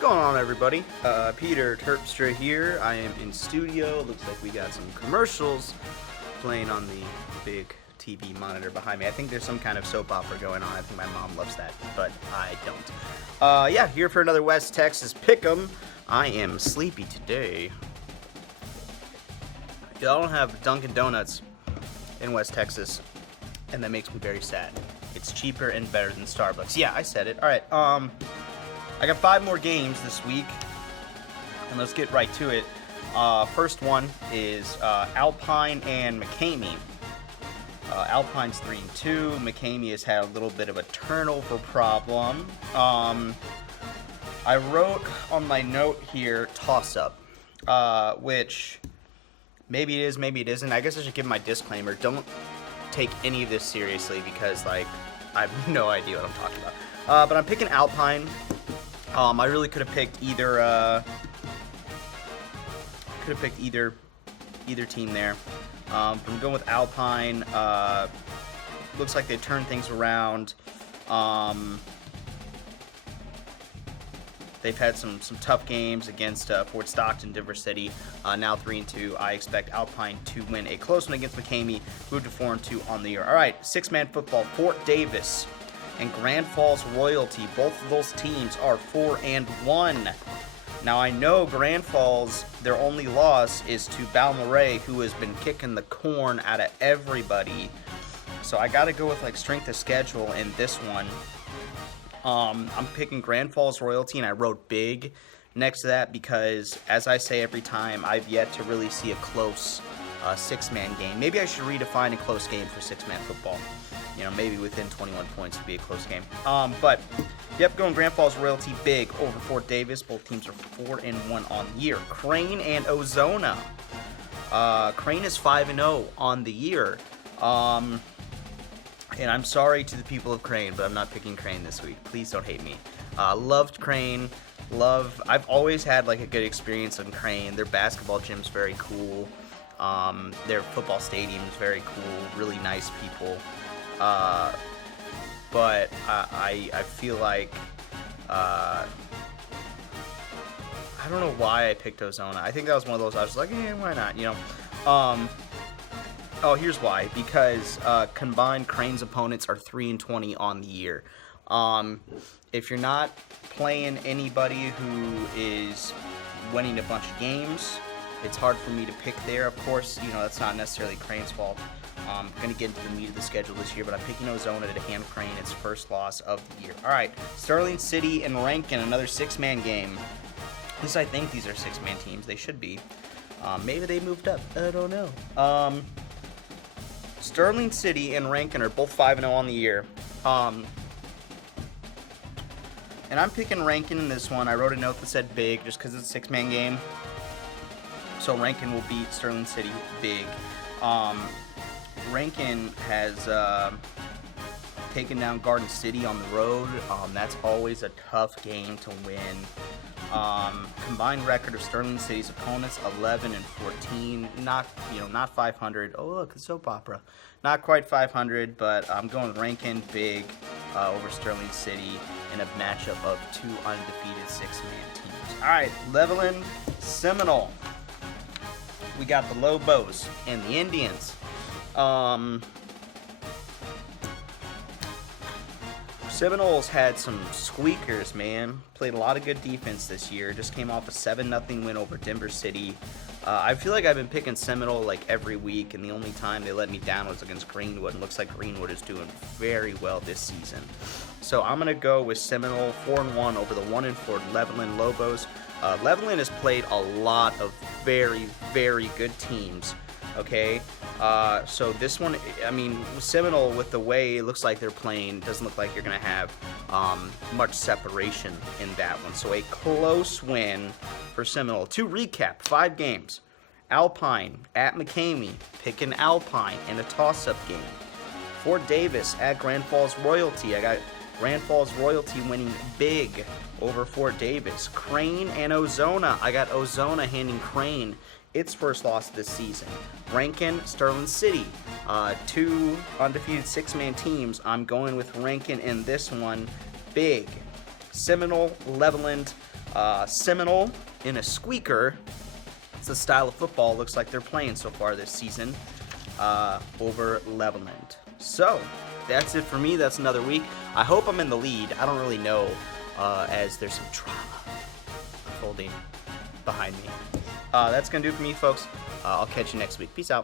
going on, everybody? Peter Terpstra here. I am in studio. Looks like we got some commercials playing on the big TV monitor behind me. I think there's some kind of soap opera going on. I think my mom loves that, but I don't. Yeah, here for another West Texas Pick'em. I am sleepy today. Y'all don't have Dunkin' Donuts in West Texas, and that makes me very sad. It's cheaper and better than Starbucks. Yeah, I said it. All right, I got 5 more games this week, and let's get right to it. First one is Alpine and McCamey. Alpine's 3-2. McCamey has had a little bit of a turnover problem. I wrote on my note here, toss-up, which maybe it is, maybe it isn't. I guess I should give my disclaimer. Don't take any of this seriously because, like, I have no idea what I'm talking about. But I'm picking Alpine. I really could have picked either team there. But I'm going with Alpine. Looks like they turned things around. They've had some tough games against Fort Stockton, Denver City. Now 3-2. I expect Alpine to win a close one against McCamey. Moved to 4-2 on the year. All right, 6-man football. Fort Davis and Grand Falls Royalty. Both of those teams are 4-1. Now I know Grand Falls, their only loss is to Balmorhea, who has been kicking the corn out of everybody. So I got to go with like strength of schedule in this one. I'm picking Grand Falls Royalty, and I wrote big next to that because, as I say every time, I've yet to really see a close 6-man game. Maybe I should redefine a close game for 6-man football. You know, maybe within 21 points would be a close game. But, yep, going Grand Falls Royalty big over Fort Davis. Both teams are 4-1 on the year. Crane and Ozona. Crane is 5-0 on the year. And I'm sorry to the people of Crane, but I'm not picking Crane this week. Please don't hate me. Loved Crane. I've always had like a good experience on Crane. Their basketball gym's very cool. Their football stadium's very cool. Really nice people. But I feel like I don't know why I picked Ozona. I think that was one of those I was like, why not? You know. Oh, here's why. Because combined Crane's opponents are 3-20 on the year. If you're not playing anybody who is winning a bunch of games, it's hard for me to pick there. Of course, you know, that's not necessarily Crane's fault. I'm going to get into the meat of the schedule this year, but I'm picking Ozona to hand Crane its first loss of the year. All right, Sterling City and Rankin, another 6-man game. At least I think these are 6-man teams. They should be. Maybe they moved up. I don't know. Sterling City and Rankin are both 5-0 on the year. And I'm picking Rankin in this one. I wrote a note that said big just because it's a 6-man game. So Rankin will beat Sterling City big. Rankin has taken down Garden City on the road. That's always a tough game to win. Combined record of Sterling City's opponents 11-14. Not 500. Oh look, the soap opera. Not quite 500, but I'm going Rankin big over Sterling City in a matchup of 2 undefeated 6-man teams. All right, Leveland, Seminole. We got the Lobos and the Indians. Seminoles had some squeakers, man. Played a lot of good defense this year. Just came off a 7-0 win over Denver City. I feel like I've been picking Seminole like every week, and the only time they let me down was against Greenwood. And looks like Greenwood is doing very well this season. So I'm going to go with Seminole 4-1 over the 1-4 Leveland Lobos. Leveland has played a lot of very, very good teams. Okay, so this one, I mean, Seminole, with the way it looks like they're playing, doesn't look like you're going to have much separation in that one. So a close win for Seminole. To recap, 5 games. Alpine at McCamey, picking Alpine in a toss-up game. Fort Davis at Grand Falls Royalty. I got Grand Falls Royalty winning big over Fort Davis. Crane and Ozona. I got Ozona handing Crane its first loss this season. Rankin, Sterling City, 2 undefeated 6-man teams. I'm going with Rankin in this one. Big. Seminole, Leveland, Seminole in a squeaker. It's the style of football looks like they're playing so far this season over Leveland. So that's it for me. That's another week. I hope I'm in the lead. I don't really know as there's some drama unfolding behind me. That's going to do it for me, folks. I'll catch you next week. Peace out.